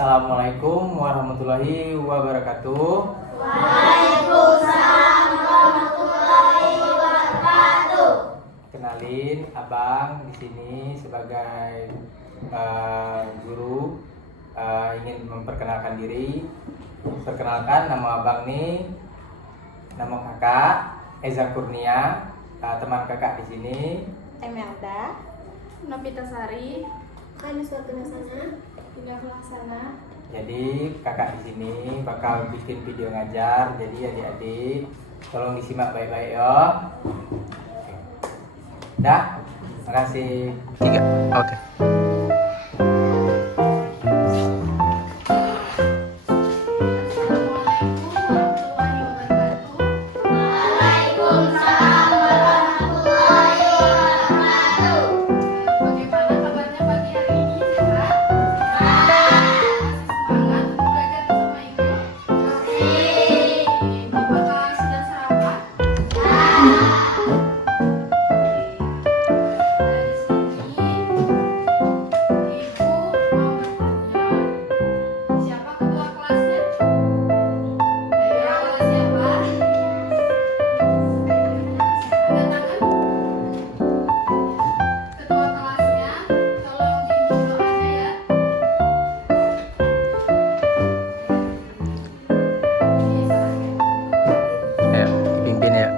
Assalamualaikum warahmatullahi wabarakatuh. Waalaikumsalam warahmatullahi wabarakatuh. Kenalin, Abang di sini sebagai guru ingin memperkenalkan diri. Perkenalkan, nama Abang nih, nama kakak Eza Kurnia, teman kakak di sini Emelda, Nopita Sari, Kanis Watunasana, Tinggal Laksana. Jadi kakak di sini bakal bikin video ngajar. Jadi adik-adik tolong disimak baik-baik ya. Oke. Dah, makasih. 3. Oke. Waalaikumsalam warahmatullahi wabarakatuh. Bagaimana kabarnya pagi hari ini, Sehat? Masih semangat untuk belajar bersama Ibu? Apakah sudah sarapan? Dari sini, Ibu mau bertanya, siapa ketua kelasnya? Ayo, siapa? Angkat tangan. Ketua kelasnya, tolong bimbing doanya ya. Ayo, dipimpin ya.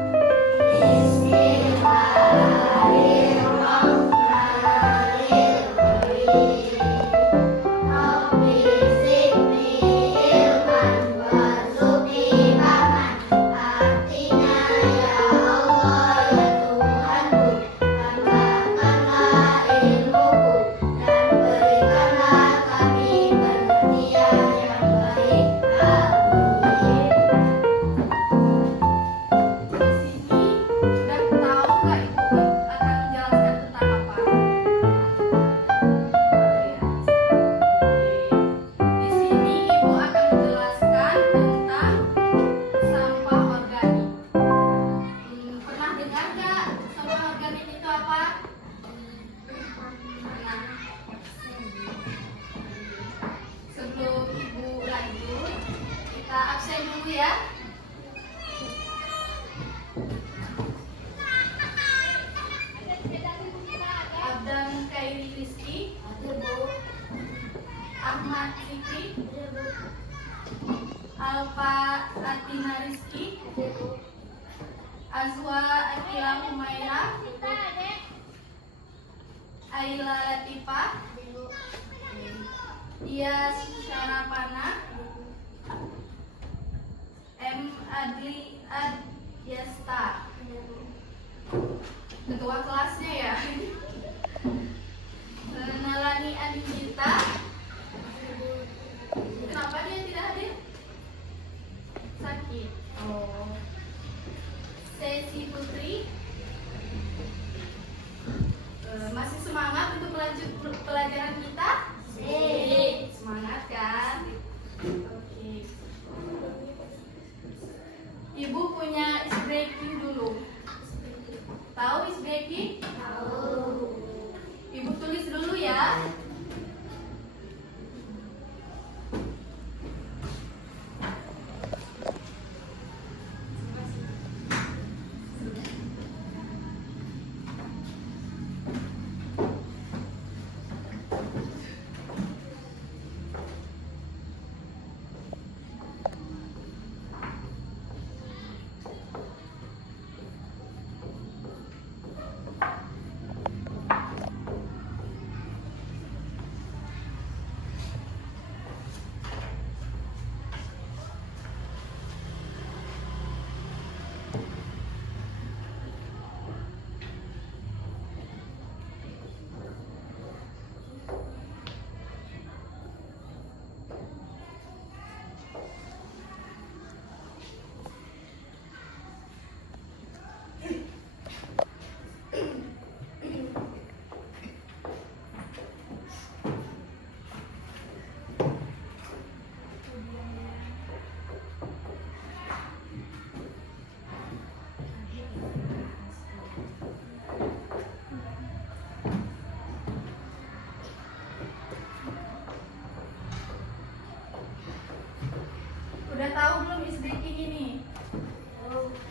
Di sini sudah tahu nggak Ibu akan menjelaskan tentang apa? Di sini Ibu akan menjelaskan tentang sampah organik. Pernah dengar nggak sampah organik itu apa? Pernah. Sebelum Ibu lanjut, kita absen dulu ya. Abdan Kairi Rizky, Ahmad Fikri, Alfa Atina Rizky, Azwa Akila Humaira, Aila Latifah, Dias Syarapana, M. Adli Adyasta. Ketua kelasnya ya. Nalani Anindita. Kenapa dia tidak hadir? Sakit. Oh. Sesi Putri. Masih semangat untuk melanjut pelajaran kita? Semangat kan? Oke. Ibu punya is breaking dulu. Tahu is breaking? Tahu. Ibu tulis dulu ya.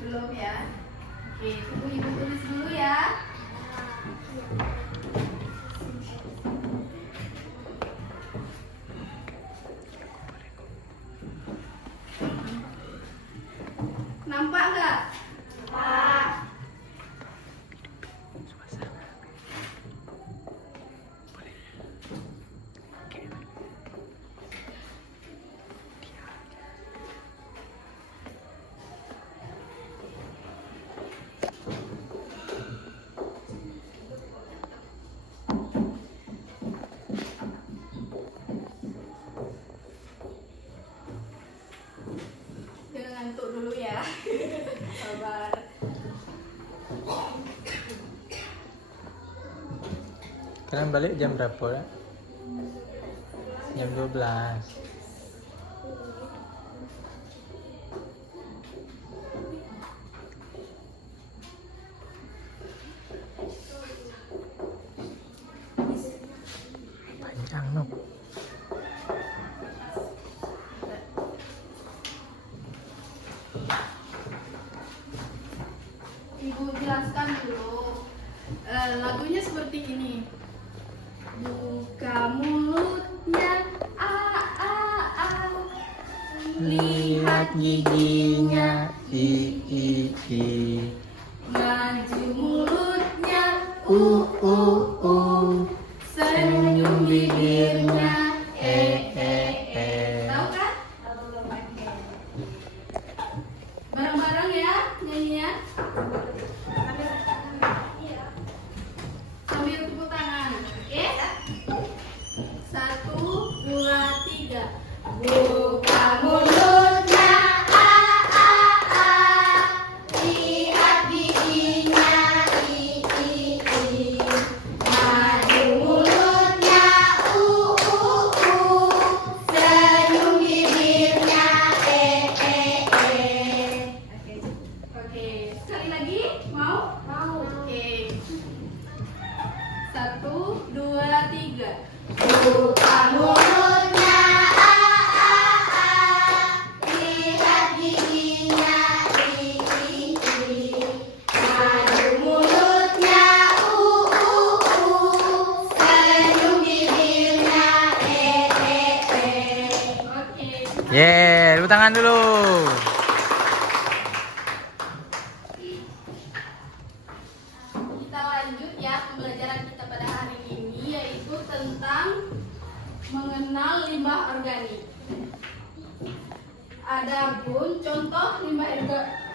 Belum ya? Oke, tunggu ibu tulis dulu ya. Nampak nggak? Nampak. Jangan ngantuk dulu ya. Sabar. Kalian balik jam berapa ya? Jam 12. Panjang no. Ibu jelaskan dulu. Lagunya seperti ini. Buka mulutnya, a a a. Lihat giginya, i i i. Maju mulutnya, U u u. Senyum bibirnya, e e e. Tahu kan? Oke. Bareng-bareng ya nyanyinya. Sambil tepuk tangan. Oke? 1, 2, 3. Buka mulutnya, a a a. Lihat giginya, i i i. Maju mulutnya, u u. Senyum bibirnya, e e e. Oke, sekali lagi mau? Mau. Oke. 1, 2, 3. Buka mulutnya, a a a. Lihat giginya, i i i. Maju mulutnya, u u. Senyum bibirnya, e e e. Oke. Yeay, tepuk tangan dulu. Kita lanjut ya pembelajaran kita pada hari ini, yaitu tentang mengenal limbah organik. Adapun contoh limbah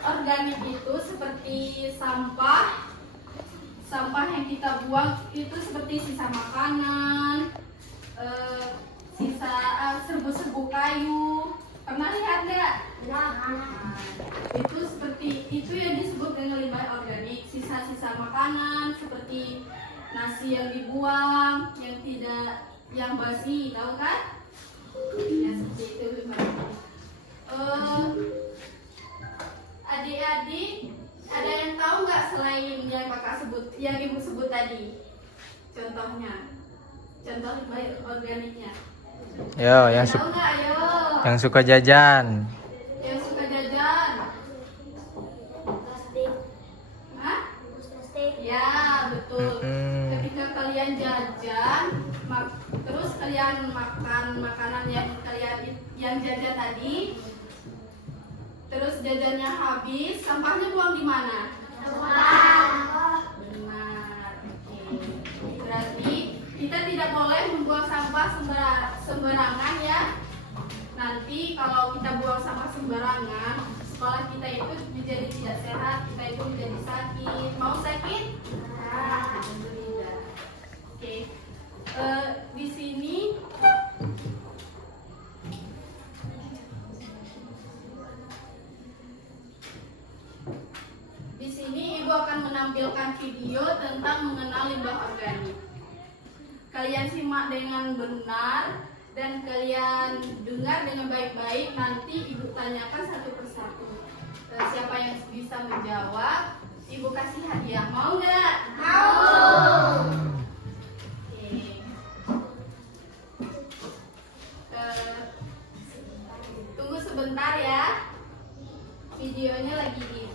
organik itu seperti sampah yang kita buang itu seperti sisa makanan, sisa serbu-serbu kayu. Pernah lihat nggak? Itu seperti itu yang disebut dengan limbah organik. Sisa-sisa makanan seperti nasi yang dibuang, yang basi, tahu kan? Ya seperti itu limbah organik. Adik-adik, ada yang tahu nggak selain yang kakak sebut, yang ibu sebut tadi? Contohnya, contoh limbah organiknya. Yo, yang Tahu nggak? Ayo. yang suka jajan. Yang suka jajan. Plastik. Hah? Plastik. Ya, betul. Mm-mm. Ketika kalian jajan, terus kalian makan makanan yang kalian yang jajan tadi, terus jajannya habis, sampahnya buang di mana? Benar. Oke. Berarti kita tidak boleh membuang sampah sembarangan ya. Nanti kalau kita buang sampah sembarangan, sekolah kita itu menjadi tidak sehat, kita itu menjadi sakit. Mau sakit? Tentu tidak. Oke. Di sini Ibu akan menampilkan video tentang mengenal limbah organik. Kalian simak dengan benar dan kalian dengar dengan baik-baik. Nanti Ibu tanyakan satu persatu. Siapa yang bisa menjawab, Ibu kasih hadiah. Mau nggak? Mau. Oke. Tunggu sebentar ya. Videonya lagi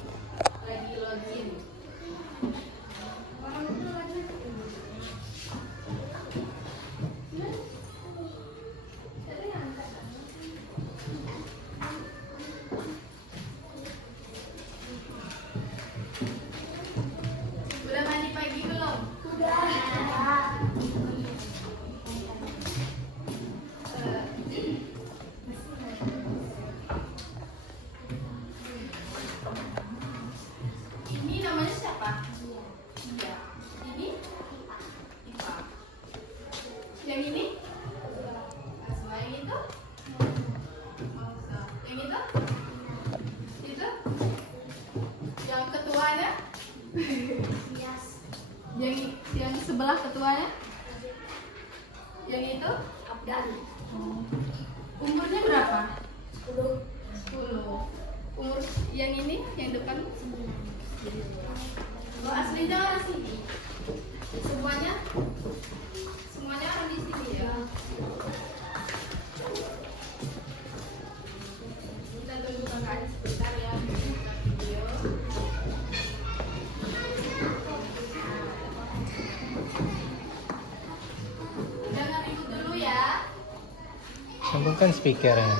ketuanya? Yang sebelah ketuanya? Yang itu? Abdan. Umurnya berapa? 10. 10. Umur yang ini, yang depan? Oh, aslinya orang sini. Semuanya orang di sini ya. Kita tunggu kakaknya sebentar ya. Buka video. Jangan ribut dulu ya. Sambungkan speakernya.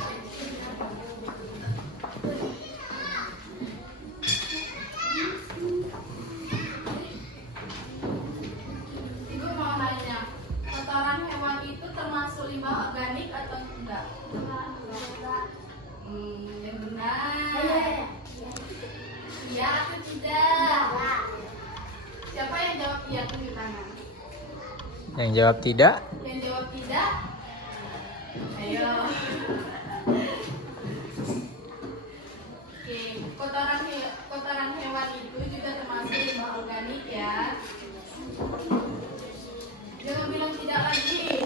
Ibu mau nanya, kotoran hewan itu termasuk limbah organik atau enggak? Yang benar. Iya atau tidak? Siapa yang jawab iya tunjuk tangan? Yang jawab tidak. Yang jawab tidak? Ayo. Oke, kotoran hewan itu juga termasuk limbah organik ya. Jangan bilang tidak lagi.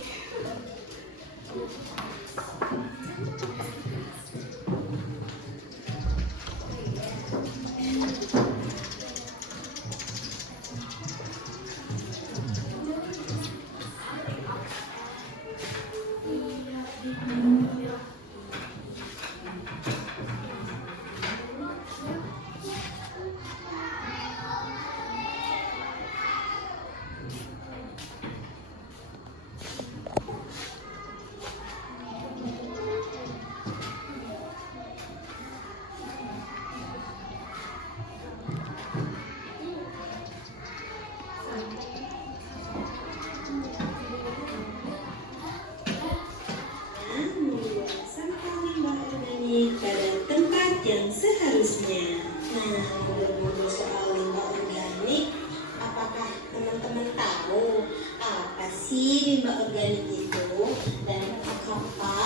Sampah limbah organik pada tempat yang seharusnya. Nah, ngomong soal limbah organik, apakah teman-teman tahu apa sih limbah organik itu dan apa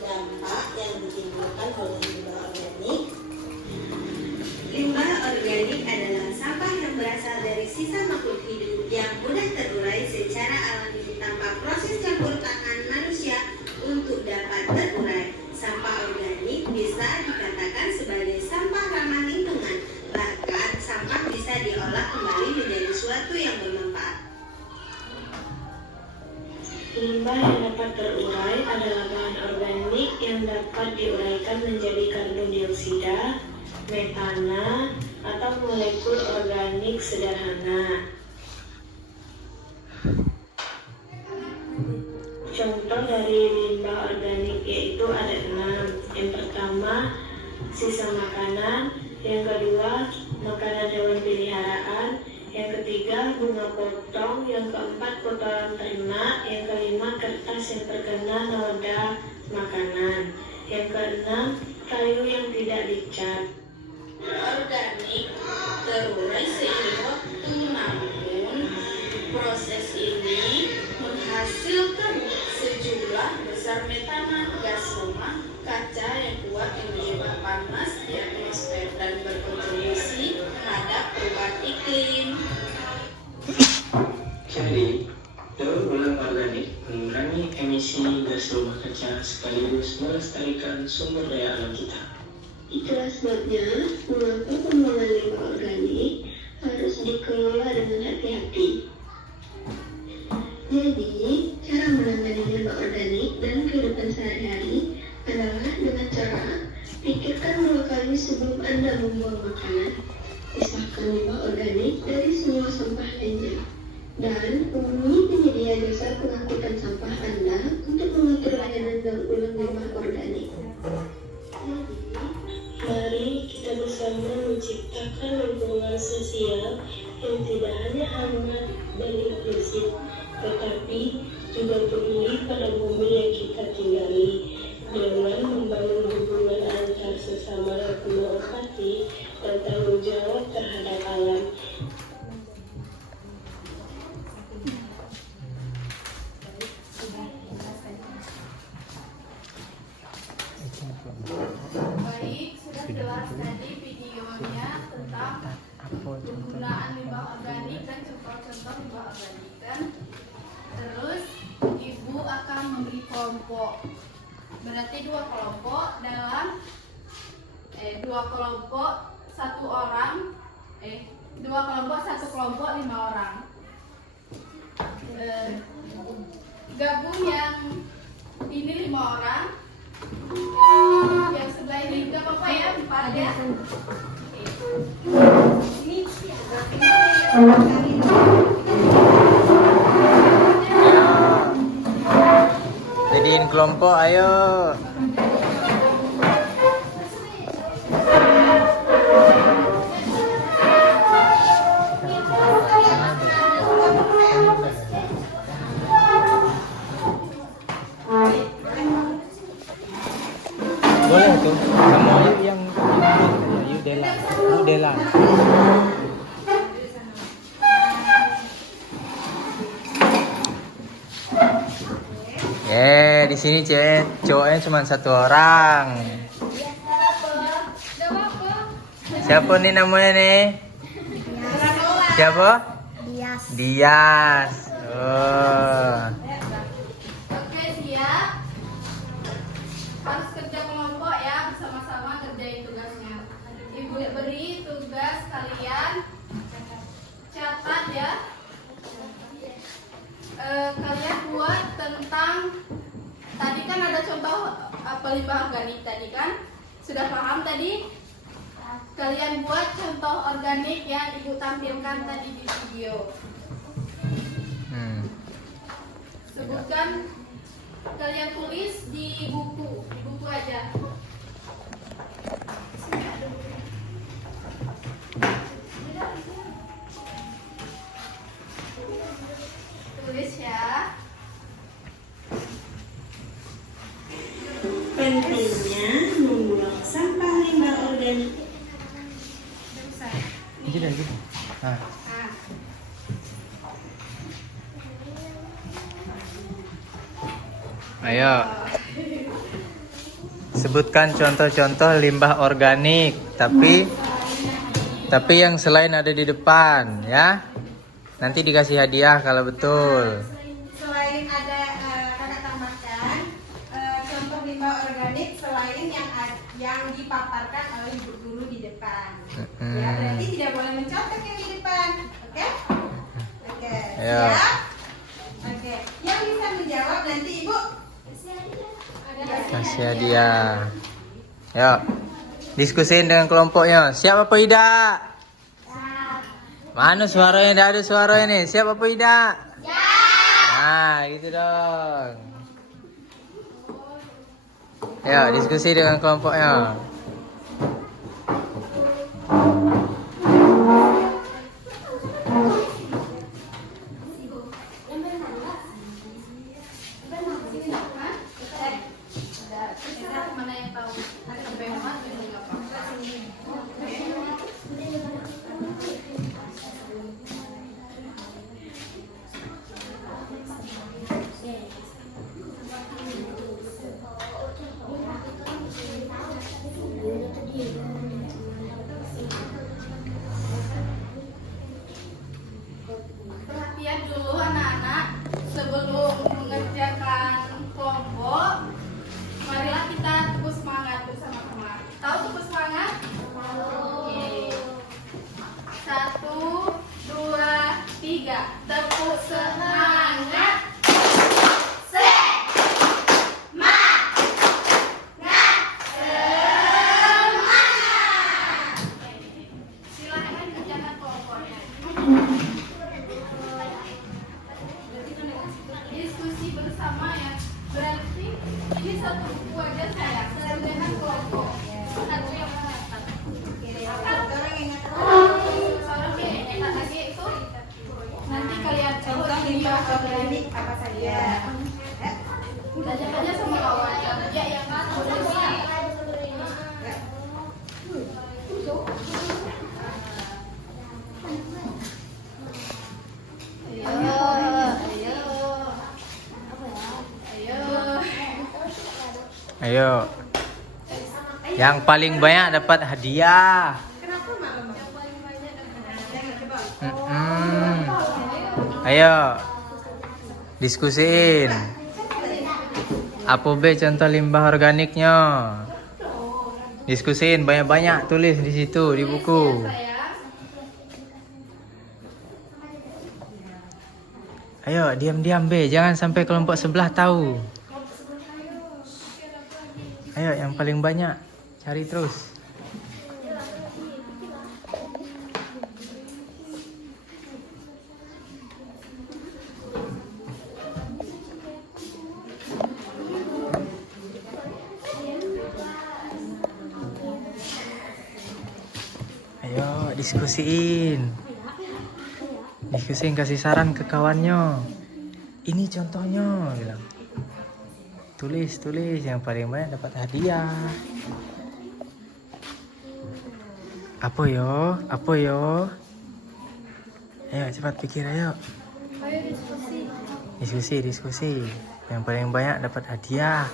dampak yang ditimbulkan oleh limbah organik? Limbah organik adalah sampah yang berasal dari sisa makhluk hidup yang mudah terurai secara alami tanpa proses campur tangan manusia untuk dapat terurai. Sampah organik bisa dikatakan sebagai sampah ramah lingkungan. Bahkan sampah bisa diolah kembali menjadi suatu yang bermanfaat. Limbah yang dapat terurai adalah bahan organik yang dapat diuraikan menjadi karbon dioksida, metana, atau molekul organik sederhana. Contoh dari limbah organik yaitu ada 6. Yang pertama, sisa makanan. Yang kedua, makanan hewan peliharaan. Yang ketiga, bunga potong. Yang keempat, kotoran ternak. Yang kelima, kertas yang terkena noda makanan. Yang keenam, kayu yang tidak dicat. Organik terurai seiring waktu, namun proses ini menghasilkan sejumlah besar metana, gas rumah kaca yang kuat yang menyebabkan panas di atmosfer dan berkontribusi terhadap perubahan iklim. Jadi, daur ulang organik mengurangi emisi gas rumah kaca sekaligus melestarikan sumber daya alam kita. Itulah sebabnya mengapa pembuangan limbah organik harus dikelola dengan hati-hati. Jadi, cara menangani limbah organik dalam kehidupan sehari-hari adalah dengan cara pikirkan 2 kali sebelum Anda membuang makanan. Pisahkan limbah organik dari semua sampah lainnya. Dan hubungi penyedia jasa pengangkutan sampah Anda untuk mengatur layanan daur ulang limbah organik. Jadi, mari kita bersama menciptakan lingkungan sosial yang tidak hanya hangat dan inklusif, tetapi juga peduli pada bumi yang kita tinggali, dengan membangun hubungan antar sesama yang penuh empati dan tanggung jawab terhadap alam. Baik, sudah jelas tadi videonya tentang penggunaan limbah organik dan contoh-contoh limbah organik kan. Terus ibu akan memberi kelompok, berarti dua kelompok satu kelompok 5 orang. Gabung yang ini 5 orang, yang sebelah ini gak apa-apa ya, 4 ya. Jadiin kelompok, ayo. Boleh tuh, sama yuk yang yuk Dela. Di sini cowoknya cuma 1 orang. Siapa nih namanya nih? Siapa? Dias. Oh. Oke, siap. Harus kerja kelompok ya, bersama-sama kerjain tugasnya. Ibu beri tugas kalian, catat ya. Kalian buat tentang, tadi kan ada contoh apa limbah organik tadi kan, sudah paham tadi? Kalian buat contoh organik yang ibu tampilkan tadi di video. Sebutkan, kalian tulis di buku aja. Tulis ya. Pentingnya membuang sampah limbah organik. Gitu. Nah. Ayo. Sebutkan contoh-contoh limbah organik, tapi yang selain ada di depan ya. Nanti dikasih hadiah kalau betul. Selain ada kakak tambahkan contoh limbah organik selain yang dipaparkan oleh ibu guru di depan. Ya, berarti tidak boleh mencontoh yang di depan. Oke? Oke. Ayo. Siap? Oke. Yang bisa menjawab nanti ibu Kasih hadiah. Yuk. Diskusiin dengan kelompoknya. Siap apa tidak? Mana suaranya? Tidak ada suaranya nih. Siap apa tidak? Ya. Nah, gitu dong. Ayo, diskusi dengan kelompoknya. Mana yang tahu? Sampai mana juga nggak apa-apa. Perhatian dulu anak-anak, sebelum mengerjakan kelompok, marilah kita tepuk semangat bersama-sama. Tahu tepuk semangat? Oke. 1, 2, 3. Tepuk semangat. Silahkan kerjakan kelompoknya. Diskusi bersama ya. Berarti ini satu buku aja saya. Kerjakan kelompok. Satu yang mengatas. orang yang Seorang yang enak lagi itu. Nanti kalian contoh limbah organik apa saja. belajar aja sama kawan ya yang Ayo. Yang paling banyak dapat hadiah. Kenapa malam? Ayo, diskusiin. Apa B contoh limbah organiknya? Diskusiin banyak-banyak, tulis di situ di buku. Ayo, diam-diam B, jangan sampai kelompok sebelah tahu. Ayo, yang paling banyak, cari terus. Ayo, diskusiin. Diskusiin, kasih saran ke kawannya. Ini contohnya, bilang. Tulis yang paling banyak dapat hadiah. Apa yo? Ayo cepat pikir ayo. Diskusi. Yang paling banyak dapat hadiah.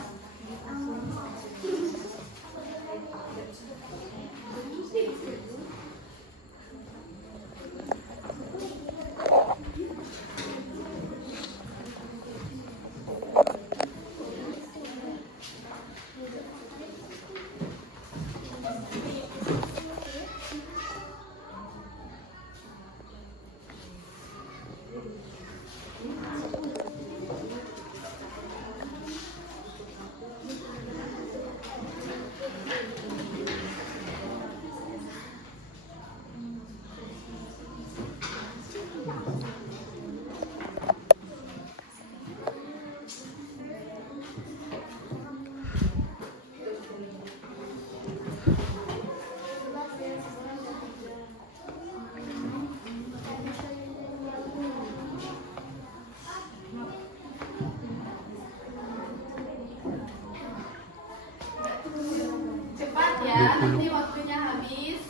Cepat ya, nanti waktunya habis.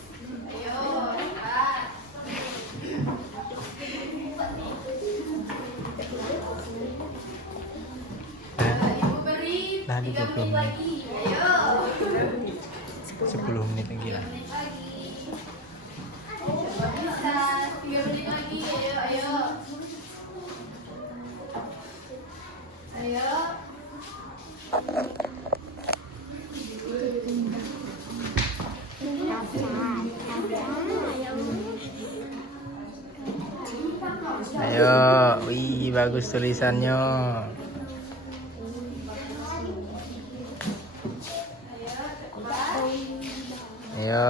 Ayo, cepat. Ibu beri 3 menit lagi. Ayo. 10 menit lagi lah. 3 menit lagi. Coba bisa. 3 menit lagi. Ayo. Ayo, wih bagus tulisannya. Ayo.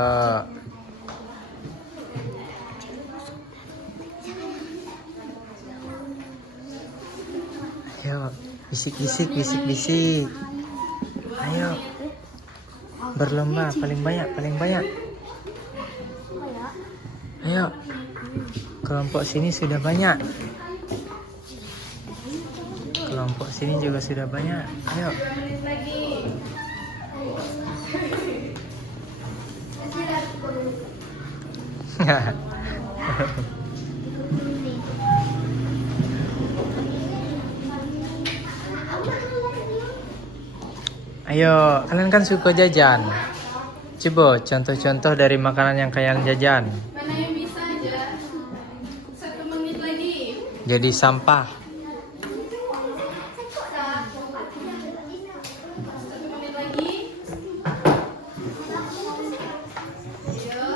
Ayo, bisik. Ayo. Berlomba paling banyak. Ayo. Kelompok sini sudah banyak. Kelompok sini juga sudah banyak. Ayo. 2 menit lagi. Ayo, kalian kan suka jajan. Coba contoh-contoh dari makanan yang kalian jajan. Mana yang bisa aja? 1 menit lagi. Jadi sampah. 1 menit lagi. Ayo.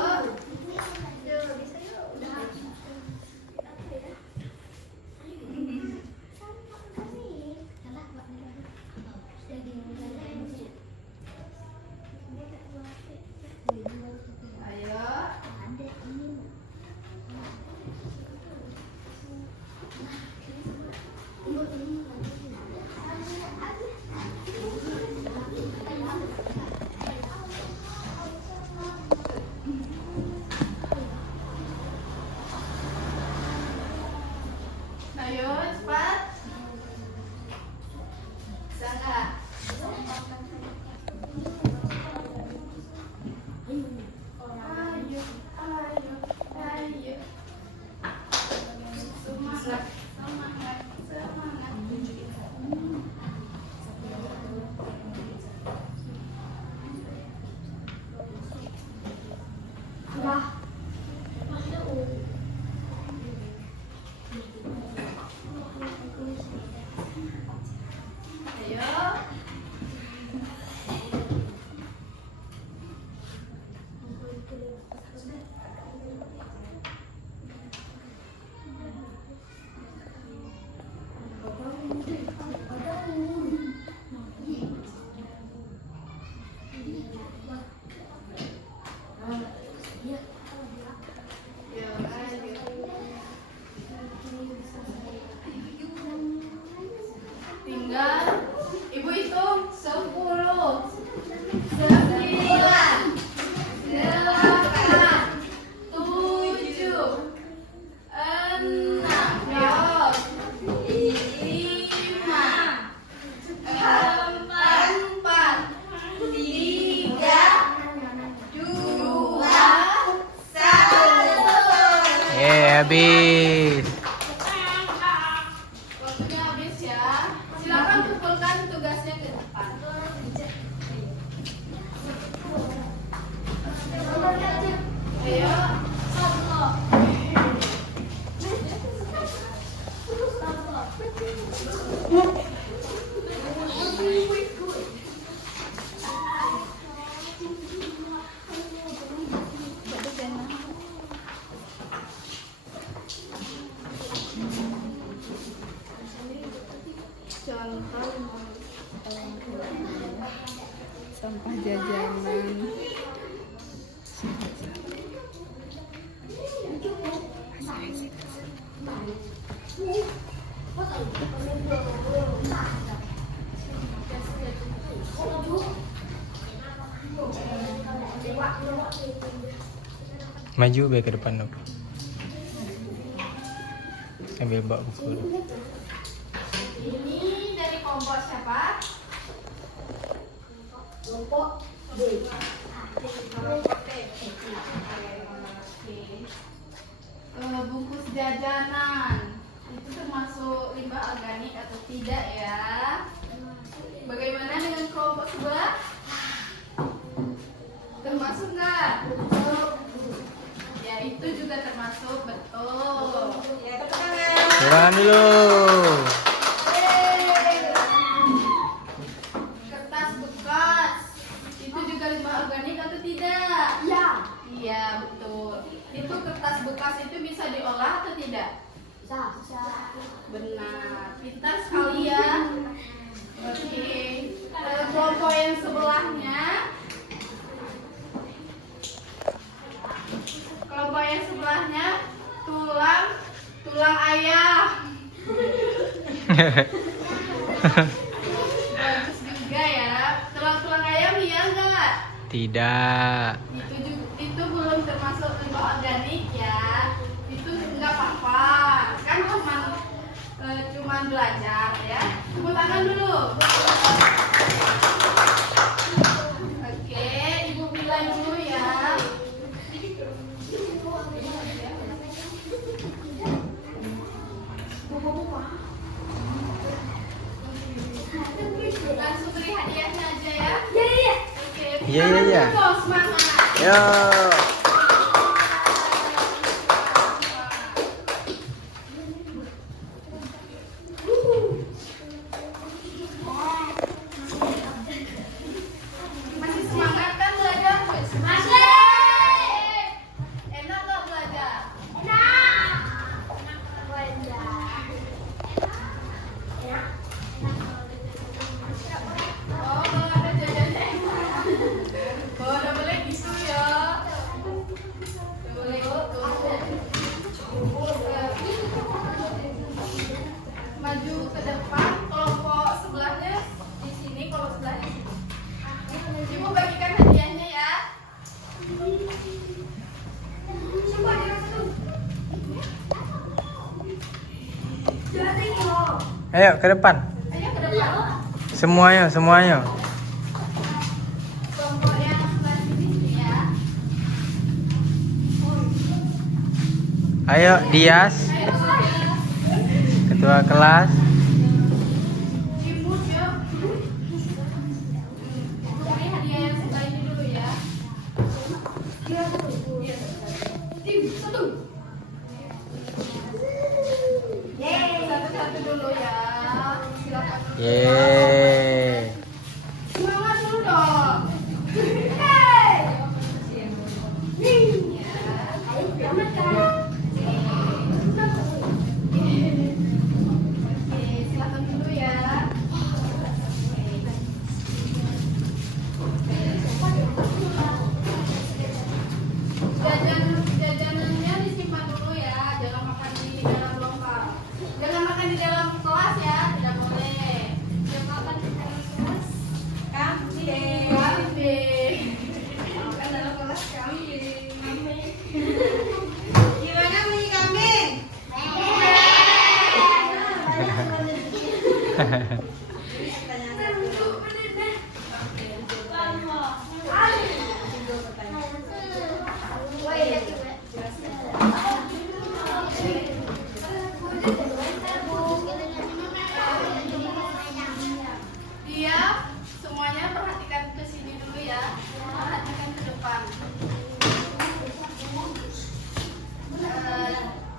Habis. Waktunya habis ya. Silakan kumpulkan tugasnya ke depan. Ayo. Sampah jajanan. Maju be ke depan dong. Sambil bawa buku. Ini dari kelompok siapa? Kelompok D. Bungkus jajanan itu termasuk limbah organik atau tidak ya? Bagaimana dengan kelompok sebelah? Termasuk nggak? Ya itu juga termasuk, betul. Ya, tepuk tangan. Tangan dulu. Kertas bekas itu juga limbah organik atau tidak? Iya. Iya betul. Itu kertas bekas itu bisa diolah atau tidak? Bisa. Benar. Pintar sekali ya. Oke. Kelompok yang sebelahnya. Kelompok yang sebelahnya tulang ayam. Bagus juga ya. Tulang ayam iya enggak? Tidak. Itu belum termasuk limbah organik ya. Itu enggak apa-apa. Kan cuman belajar ya. Tepuk tangan dulu. Oke, Ibu bilang dulu ya. Langsung beri hadiahnya aja ya. Iya. Oke. Iya. Semangat. Yo. Masih semangat kan belajar? Masih. Enak nggak belajar? Enak. Oh, kalau ada jajannya. Oh, udah boleh gitu ya. Udah boleh gitu. Maju ke depan, kelompok sebelahnya di sini, kelompok sebelahnya di sini. Ibu bagikan hadiahnya ya. Ayo ke depan. Ayo ke depan. Semuanya. Kelompok yang sebelah sini ya. Ayo Dias, Ayo sebelah. ketua kelas. Ibu yuk. Beri hadiah yang sebelah ini dulu ya. Satu. Satu-satu dulu ya. Silakan. Yeay. Semangat dulu dong. Hey. Oke, silakan dulu ya. Jajanannya disimpan dulu ya, jangan makan di dalam longkang. Jangan makan di dalam kelas ya, tidak boleh. Jangan makan di dalam kelas. Kambing. Kambing. Makan dalam kelas kambing. Gimana bunyi kambing?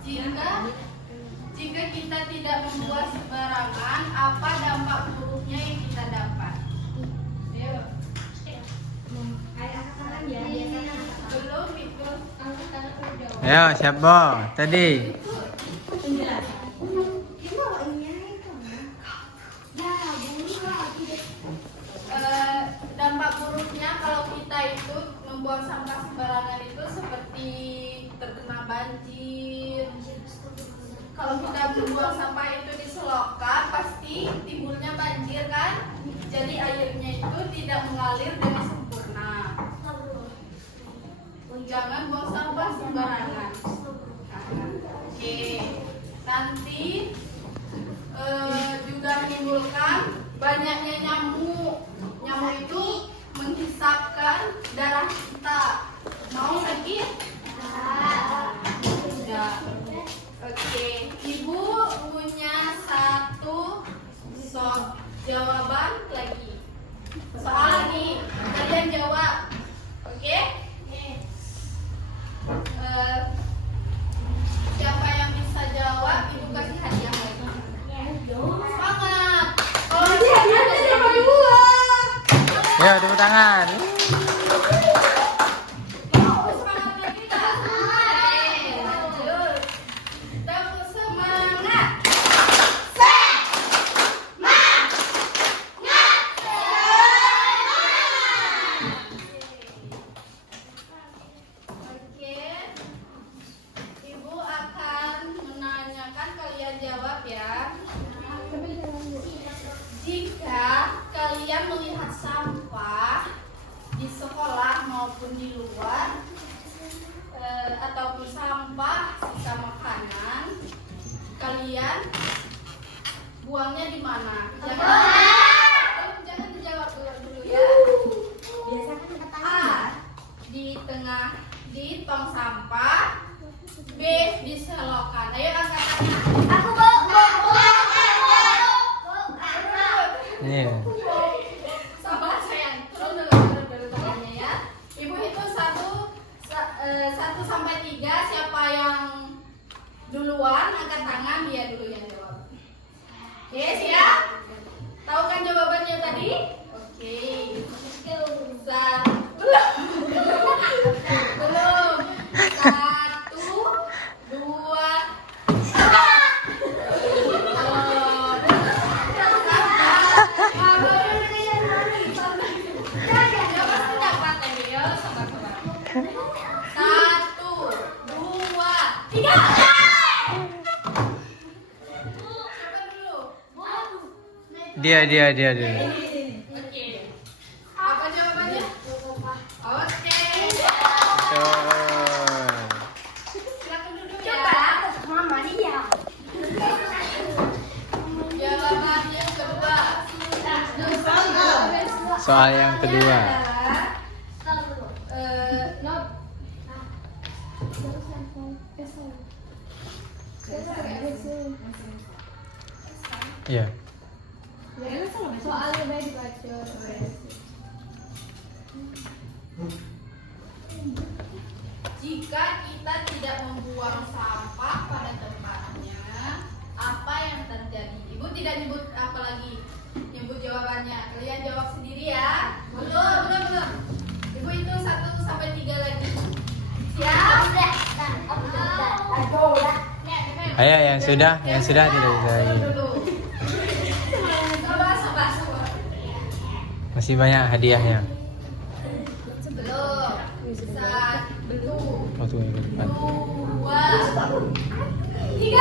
Jika kita tidak membuang sembarangan, apa dampak buruknya yang kita dapat? Belum itu. Ayo, siapa tadi? Dampak buruknya kalau kita itu membuang sampah sembarangan itu seperti terkena banjir. Kalau kita membuang sampah itu di selokan, pasti timbulnya banjir kan? Jadi airnya itu tidak mengalir dengan sempurna. Jangan buang sampah sembarangan. Oke. Nanti juga menimbulkan banyaknya nyamuk. Nyamuk itu menghisapkan darah kita. Mau sakit? Tidak. Oke. Ibu punya satu jawaban lagi. Soal lagi. Kalian jawab. Oke? Siapa yang bisa jawab, ibu kasih hadiah lagi. Semangat. Oh, hadiahnya siapa dua? Ya, tepuk tangan. Semangat lagi kita. Lanjut. Tepuk semangat. Oke. Ibu akan menanyakan, kalian jawab ya. Jika kalian melihat sampah di sekolah maupun di luar, ataupun sampah sisa makanan, kalian buangnya di mana? Jangan dijawab dulu ya. A, di tengah di tong sampah. B, di selokan. Ayo angkat tangan. Iya. Sabar sayang, turun dulu tangannya ya. Ibu hitung 1 sampai 3. Siapa yang duluan angkat tangan, dia dulu yang jawab. Oke, siap? Tahu kan jawabannya tadi? Oke. Belum. 1, 2, 3. Dia dulu. Oke. Apa jawabannya? Oke. Betul. Silakan duduk ya. Jawaban yang kedua. Soal yang kedua. Iya. Jika kita tidak membuang sampah pada tempatnya, apa yang terjadi? Ibu tidak nyebut apa lagi, nyebut jawabannya. Kalian jawab sendiri ya. Belum. Ibu itu 1 sampai 3 lagi. Siap? Ayo yang sudah tidak bisa lagi. Dulu. Sabar. Masih banyak hadiahnya. Belum. 1, Waktu yang depan. 2, 3.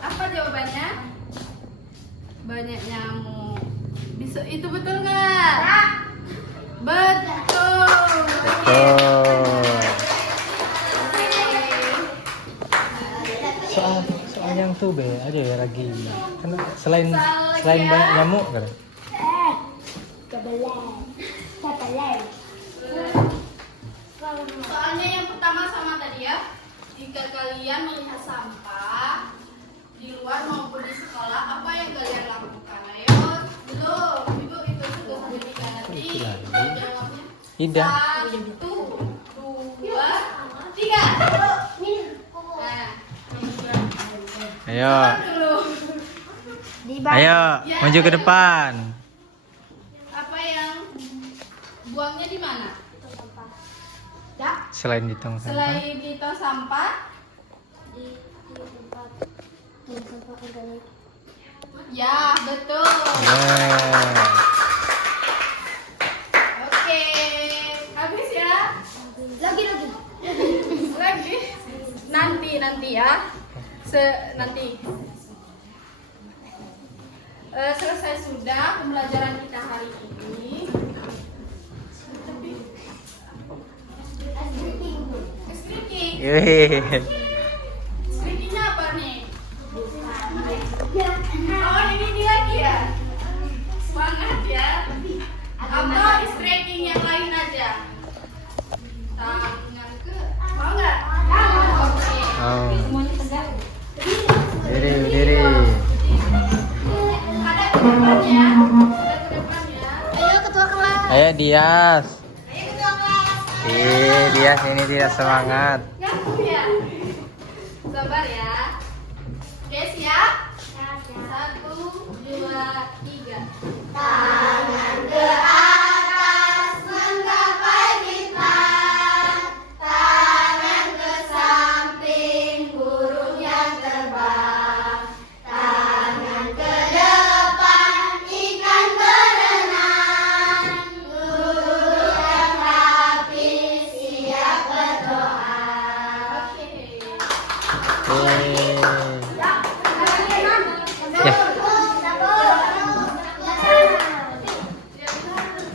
Apa jawabannya? Banyak nyamuk. Itu betul nggak? Betul. Soal yang tuh be aja ya lagi. Karena selain banyak nyamuk kan. Soalnya yang pertama sama tadi ya. Jika kalian melihat sampah di luar maupun di sekolah, apa yang kalian lakukan? Ayo, belum. Ibu itu sudah sampai 3 nanti. Jawabnya. Ida. 1, 2, 3. Nah, Ayo. dulu. Ayo, maju ke depan. Apa yang buangnya di mana? Ya, Selain di tong sampah. selain di tong sampah. Ya, betul. Yeah. Oke, habis ya. Lagi. Nanti ya. Nanti. Selesai sudah pembelajaran kita hari ini. Streaking. Yeay. Streakingnya apa nih? Oh, ini lagi ya. Semangat ya. Atau stretching yang lain aja. Tangan ke, mau nggak? Oke. Oh. Berdiri. Ada ke depannya. Ada ke depannya. Ayo ketua kelas. Ayo Dias. Ayo ketua kelas. Dias ini tidak semangat. Ganggu ya. Sabar ya. Oke, siap? 1, 2, 3. Tangan ke atas menggapai bintang, tangan ke samping burung yang terbang, tangan ke depan ikan berenang, duduk yang rapi siap berdoa. Ya.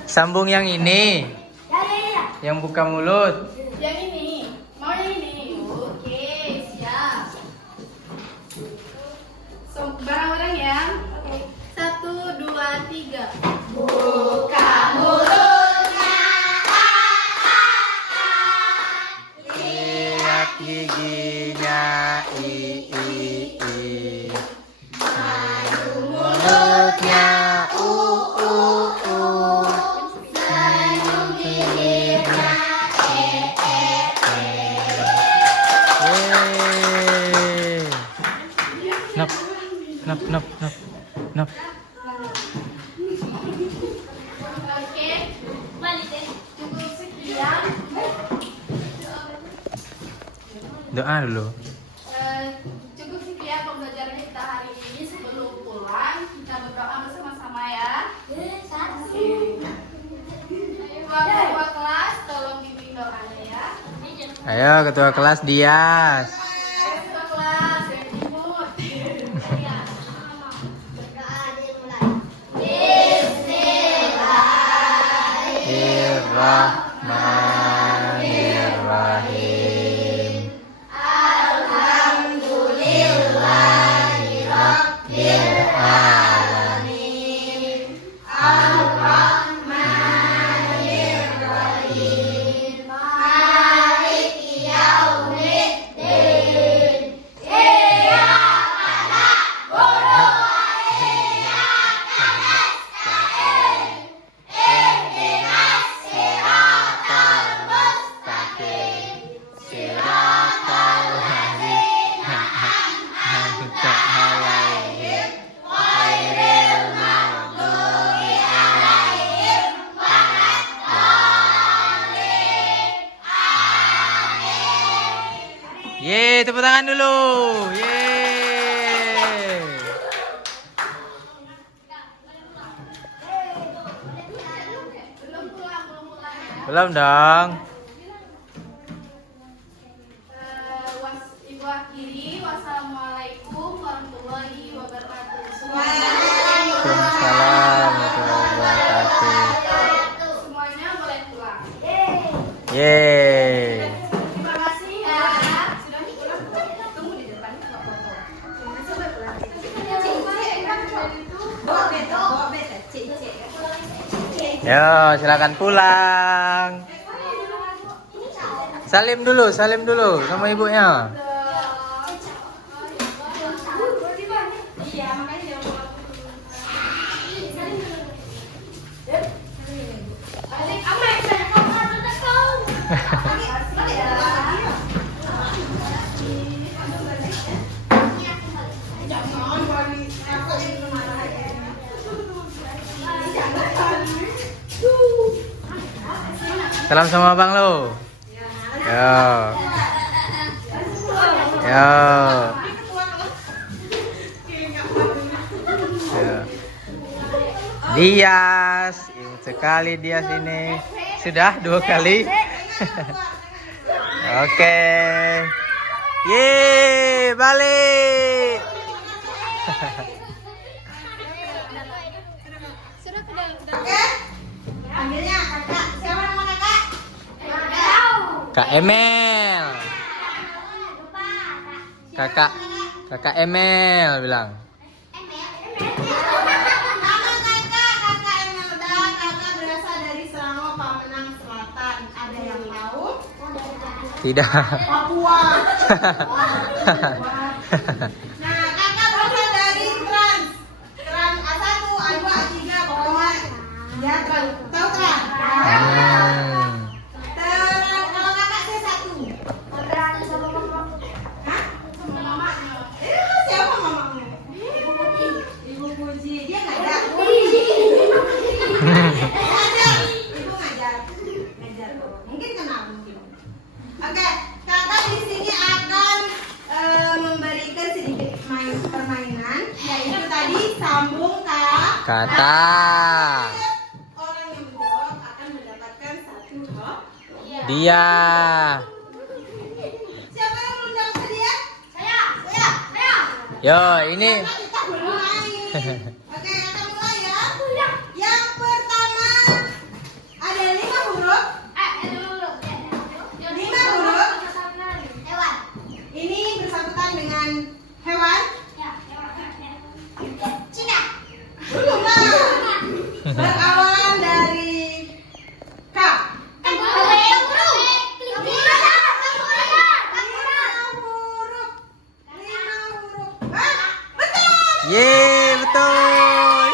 Sambung yang ini. Yang buka mulut. Yang ini. Mau yang ini? Oke, siap. Bareng-bareng ya. Oke. 1, 2, 3. Buka mulutnya, Lihat giginya. Mulutnya. Nop. Oke. Cukup sekian. Doa dulu. Cukup sekian pembelajaran kita hari ini. Sebelum pulang kita berdoa bersama-sama ya. Ketua kelas tolong bimbing doanya ya. Ayo ketua kelas Dias. Ketua kelas yang imut. Bismillahirrahmanirrahim. Yeay, tepuk tangan dulu. Yeay. Belum pulang ya. Belum dong. Ibu akhiri, wassalamualaikum warahmatullahi wabarakatuh. Waalaikumsalam warahmatullahi wabarakatuh. Semuanya boleh pulang. Yeay. Terima kasih ya. Sudah pulang. Tunggu di depan foto. Coba pulang. Yo, silakan pulang. Salim dulu sama ibunya. Adik, ama yang saya Salam sama abang lo. Yo. Yo. Yo. Dias, imut sekali Dias ini. Sudah 2 kali. Oke. Yeay, balik. Oke. Panggilnya kakak. Siapa nama kakak? Kak Emel. Kakak Emel bilang. Nama kakak Emelda. Kakak berasal dari Selangor, Pamenang Selatan. Ada yang tahu? Tidak. Papua. Nah, kakak berasal dari Trans A1, A2, A3, pokoknya ya Trans. Tahu Trans? Kalau kakak C1. Hah? Siapa mamamu? Ibu Puji. Dia ngajar. Ibu ngajar. Mungkin kenal mungkin. Oke, kakak di sini akan memberikan sedikit permainan, yaitu tadi sambung Kata. Orang yang menjawab akan mendapatkan 1 hadiah. Dia. Siapa yang belum dapat hadiah? Saya. Yo, ini. Kita mulai. Oke, kita mulai ya. Yang pertama ada 5 huruf. 5 huruf. Ini bersangkutan dengan hewan. Belum lah. Berawalan dari K. 5 huruf. Hah? Betul. Yeay, betul.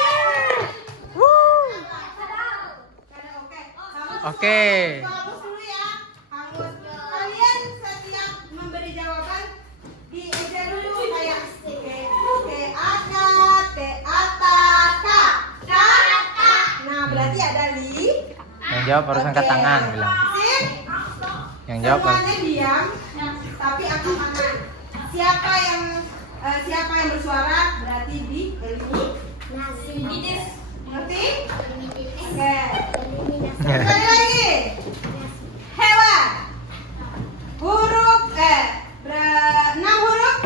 Oke. Kamus dulu ya. Kamus. Kalian setiap memberi jawaban dieja dulu kayak T-A-K, T-A-T-A, K. Nah, berarti ada li. Yang jawab harus angkat tangan bilang. Sip. Yang jawab harus. Semuanya diam, tapi angkat tangan. Siapa yang bersuara berarti di eliminasi. Ngerti? Oke. Sekali lagi. Hewan. Huruf 6 huruf.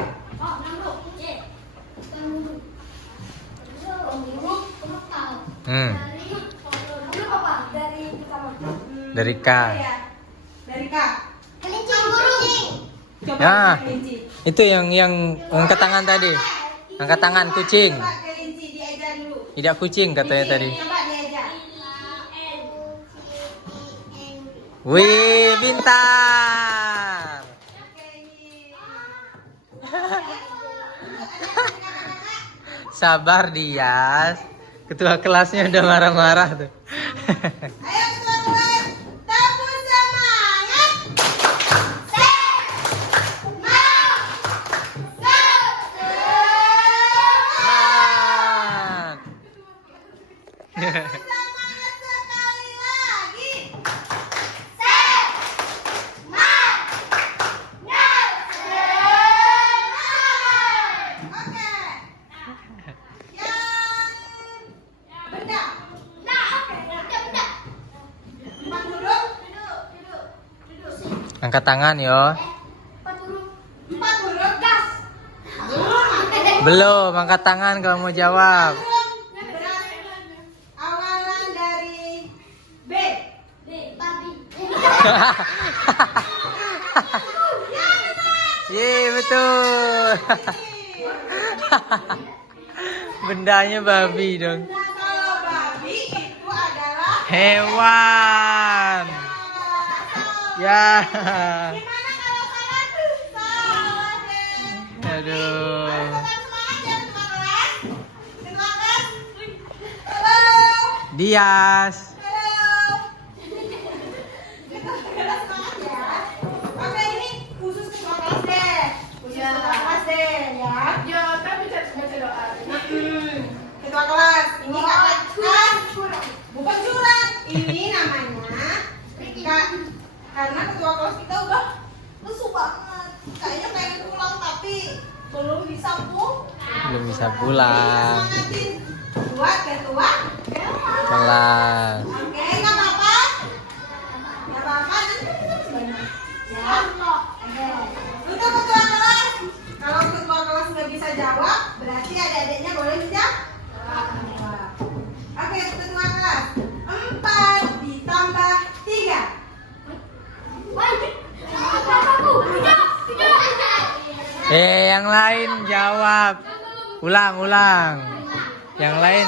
Dari K. Iya. Dari K. Coba Ya. kelinci. Itu yang angkat tangan tadi. Angkat tangan kucing. Coba kelinci dieja dulu. Tidak kucing katanya tadi. Coba dieja. Wih, pintar. Oke, ini. Sabar Dias. Ketua kelasnya udah marah-marah tuh. Ayo ketua kelas, tepuk semangat. Semangat sekali lagi. Oke. Yang benda. 4 huruf. Angkat tangan yo. 4 huruf. Gas. Belum, angkat tangan kalau mau jawab. Awalan dari B. Yeay, betul. Bendanya babi dong. Kalau babi itu adalah Hewan. Ya. gimana kalau salah? Salah deh. Aduh. Semangat ya ketua kelas. Ketua kelas. Halo. Dias. Halo. Ketua kelas semangat ya. Oke, ini khusus ketua kelas deh. Khusus ketua kelas deh ya. Ketua kelas. Ini kakak kelas. Bukan curang. Ini namanya karena ketua kelas kita udah lesu banget. Kayaknya pengen pulang tapi belum bisa Belum bisa pulang. Semangatin buat ketua Kelas. Oke, nggak apa-apa. Nggak apa-apa, nanti kita masih banyak. Ya. Oke. Untuk ketua kelas, kalau ketua kelas nggak bisa jawab, berarti adik-adiknya boleh menjawab. Oke, ketua kelas. 4 ditambah 3. Yang lain jawab. Ulang. Yang lain.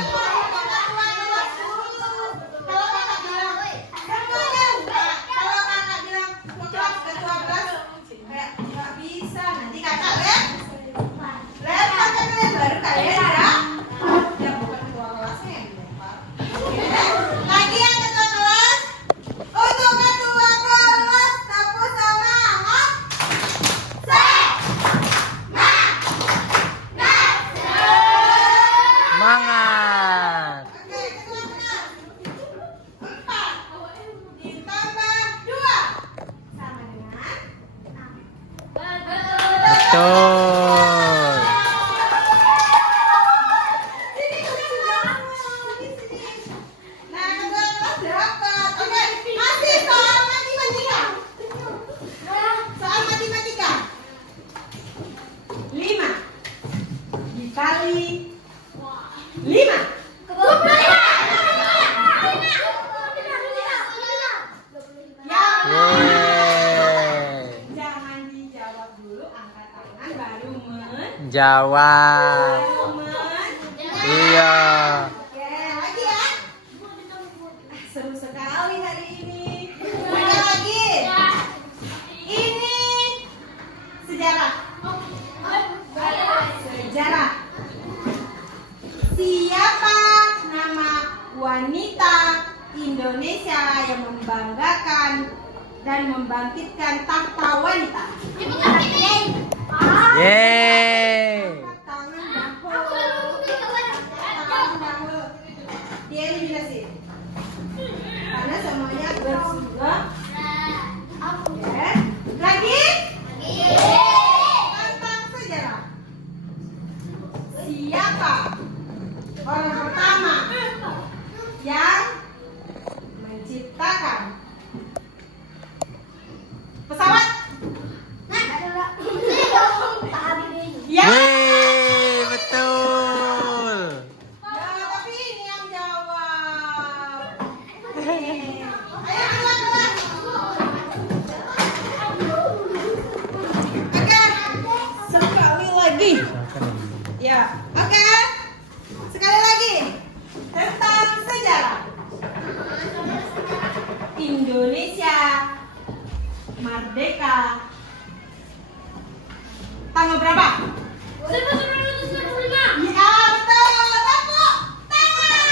Semangat. Betul. Soal matematika. 5 dikali 5. Yeay. Jangan dijawab dulu, angkat tangan baru Jawab. Iya. Oke, lagi ya. Seru sekali hari ini. Oke, lagi. Ini sejarah. Sejarah. Siapa nama wanita Indonesia yang membanggakan dan membangkitkan tahta wanita? Yeay. Tangan dahulu. Dia eliminasi. Karena semuanya bersudah. Oke. Lagi? Tentang sejarah. Siapa orang pertama yang menciptakan pesawat? Ya. Yeay, betul. Ya, tapi ini yang jawab. Ayo keluar. Oke, sekali lagi. Ya, oke. Sekali lagi tentang sejarah. Indonesia merdeka tanggal berapa? Ya, betul. Tepuk tangan.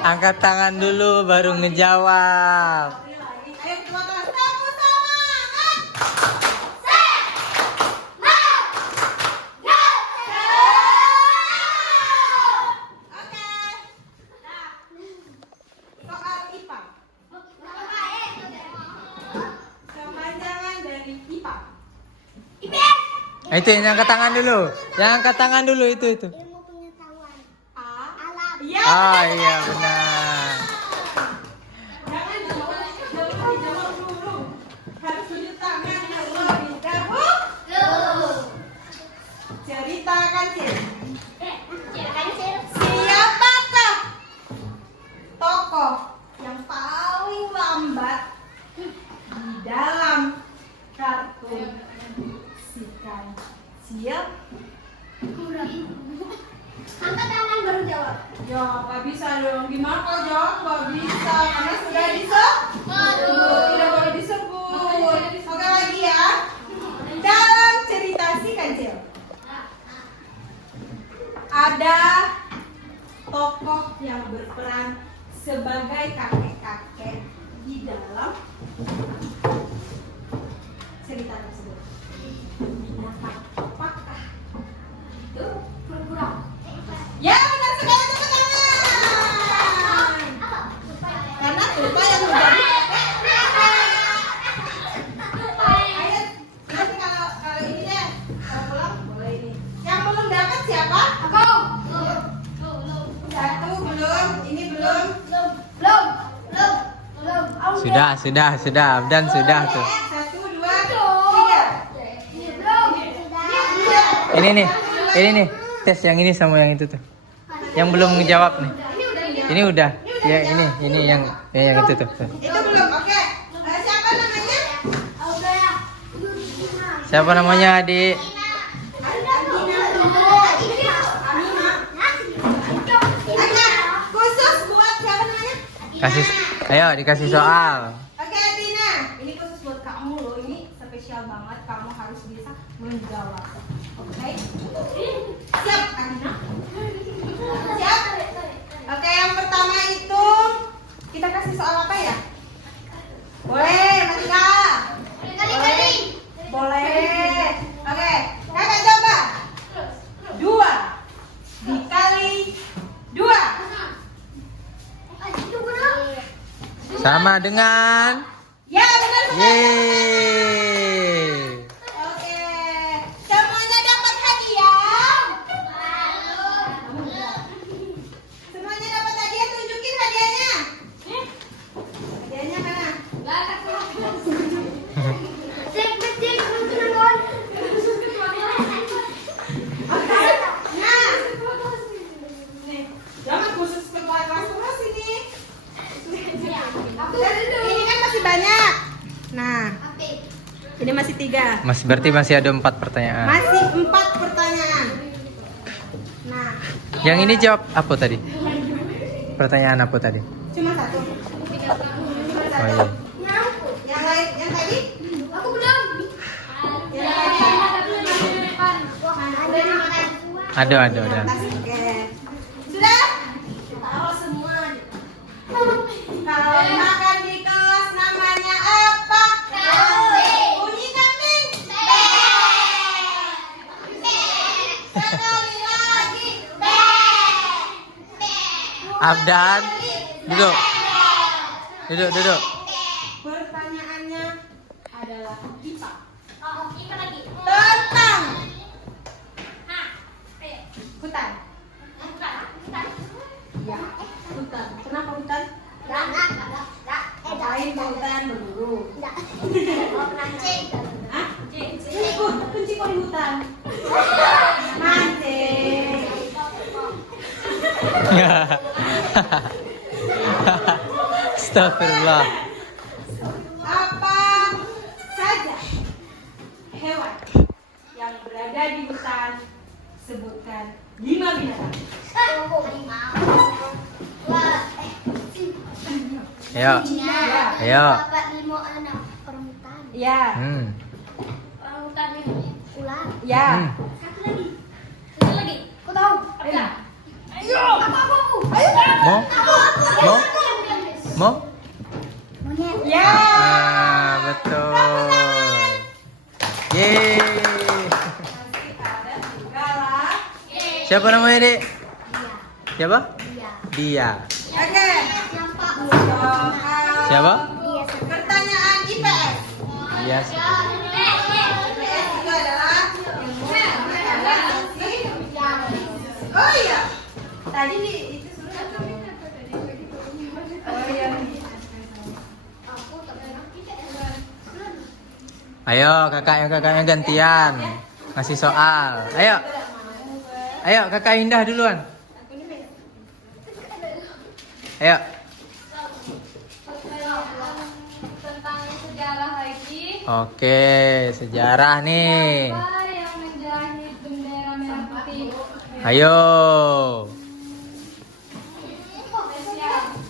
Angkat tangan dulu baru ngejawab. Ayo keluar kelas. Tepuk semangat. Oke. Soal IPA. Kepanjangan dari IPA. Itu yang angkat tangan dulu. Yang angkat tangan dulu itu. Ya. Ah iya benar. Jangan dijawab dulu. Harus tunjuk tangan terlebih dahulu. Ceritakan sih. Siapakah tokoh yang paling lambat di dalam kartun si kancil? Angkat tangan baru jawab. Ya, nggak bisa dong. Gimana kalau jawab nggak bisa? Karena sudah disebut. Tidak boleh disebut. Oke lagi ya. Dalam cerita si kancil ada tokoh yang berperan sebagai kakek-kakek di dalam cerita tersebut. Apakah itu pura-pura? Ya benar sekali, tepuk tangan. Karena tupai Sudah. Abdan sudah tuh. 1, 2, 3. Ini nih. Tes yang ini sama yang itu tuh. Yang belum ngejawab nih. Ini udah. Ya ini yang itu tuh. Itu belum. Oke. Siapa namanya? Siapa namanya, Adik? Khusus buat siapa namanya? Ayo dikasih soal. Oke, Tina. Ini khusus buat kamu loh. Ini spesial banget. Kamu harus bisa menjawab. Oke? Siap, Adina? Siap? Oke, yang pertama itu kita kasih soal apa ya? Boleh, Matika? Boleh. Oke, kakak coba. 2 dikali 2. Sama dengan Ya, benar. yeay. Oke. Semuanya dapat hadiah. Semuanya dapat hadiah, tunjukin hadiahnya. Hadiahnya mana? Oke. Nah. Nih, jangan khusus keluar kelas terus ini. Ini kan masih banyak. Nah, ini masih 3. Berarti masih ada 4 pertanyaan. Masih 4 pertanyaan. Nah, Yang ini jawab apa tadi? Pertanyaan apa tadi? cuma 1. Oh iya. Yang lain, yang tadi? Aku belum. Yang tadi? Ada. Oke. Sudah? Taruh semua. Kalau makan di kelas namanya apa? Bunyi kambing. Sekali lagi. Abdan, duduk. Pertanyaannya adalah IPA. Tentang hutan. Ya, hutan. Kenapa hutan? Ngapain ke hutan berburu? Hah? Kunci kok di hutan? Mancing. Astagfirullah. Apa saja hewan yang berada di hutan? Sebutkan 5 binatang. Ayo. Dapat 5 anak orangutan. Ya, Orangutan ini ular. ya. Satu lagi. Kau tahu? Apa? Ayo. Mau? Monyet. Ya. Betul. Yeay. Masih ada 3 lah. Siapa namanya, Dek? Siapa? Dia. Oke. Siapa? Soal Siapa? Dia. pertanyaan IPS. Yes. IPS itu adalah oh iya. Tadi itu sudah. Oh iya. Ayo kakaknya gantian. Ngasih soal. Ayo kakak Indah duluan. Ayo. Tentang sejarah lagi. Oke, sejarah nih. Siapa yang menjahit bendera merah putih? Ayo.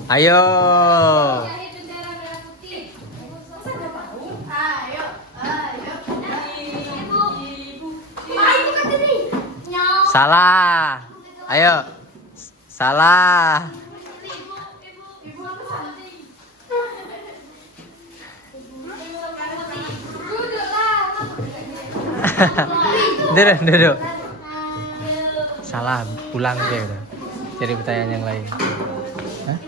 Ayo. Menjahit bendera merah putih. Ayo. Ibu kan tadi. Nyok. Salah. Ayo. Salah. Duduk. Salah, pulang deh udah. Cari pertanyaan yang lain. Hah?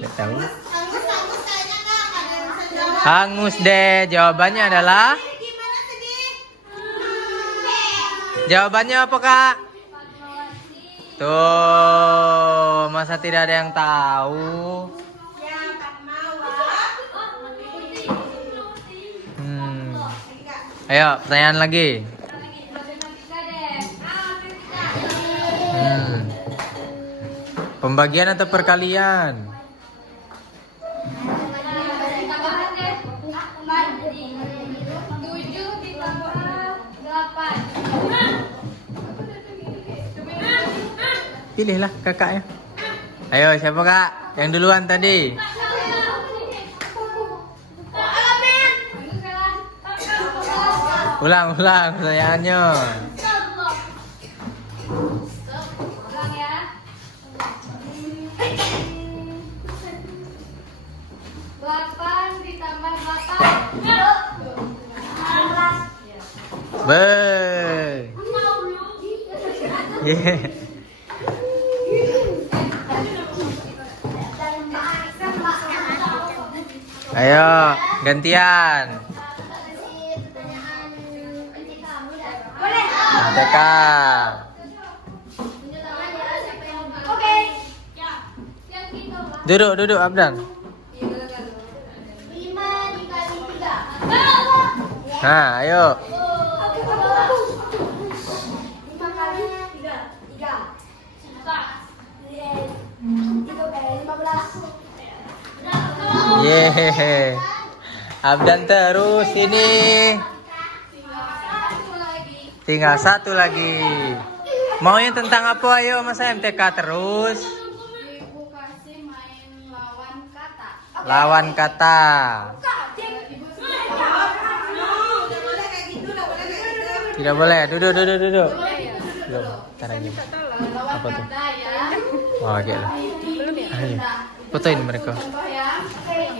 Nggak tahu. Angus kayaknya nggak ada yang bisa jawab. Hangus deh. Jawabannya adalah. Gimana sedih? Jawabannya apa, Kak? Tuh, masa tidak ada yang tahu? Ya, Fatmawati. Ayo, pertanyaan lagi. Pembagian atau perkalian? Pilihlah kakaknya. Ayo, siapa kak? Yang duluan tadi. Ulang pertanyaannya. Ulang ya. 8 ditambah 8. Be. Yeah. Ayo, gantian. Kakak. Duduk Abdan. 5 dikali 3. Nah, ayo. 5 kali 3. 15. Yeay. Abdan terus ini. Tinggal satu lagi. Maunya tentang apa ayo masa MTK terus? Ibu kasih main lawan kata. Lawan kata. Ibu Udah boleh kayak gitu, udah boleh kayak gitu. Tidak boleh. Duduk. dulu. Belum. Ntar lagi. Lawan Apa tuh? kata ya. Wah, oke lah. Ayo. Fotoin mereka. Contoh ya. Oke.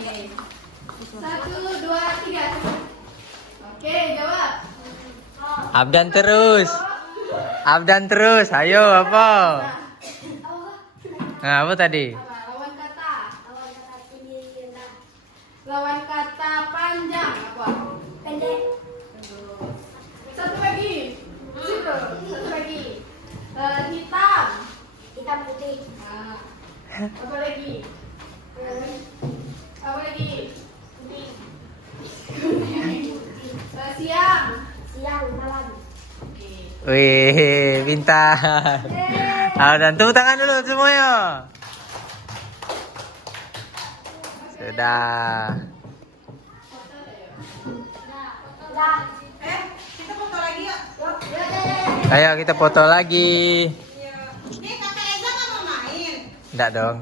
1, 2, 3. Oke, jawab. Abdan terus. Ayo apa? Nah, apa tadi? Lawan kata. Lawan kata panjang apa? Pendek. Satu lagi. Situ. Satu lagi. Hitam. Hitam putih. Nah. Apa lagi? Apa lagi? Siang. Siang malam. Oke. Wih, pintar. Abdan, tepuk tangan dulu semuanya. Sudah. Udah. Kita foto lagi yuk. Ayo kita foto lagi. Iya. Nih kakak Eza nggak mau main. Enggak dong.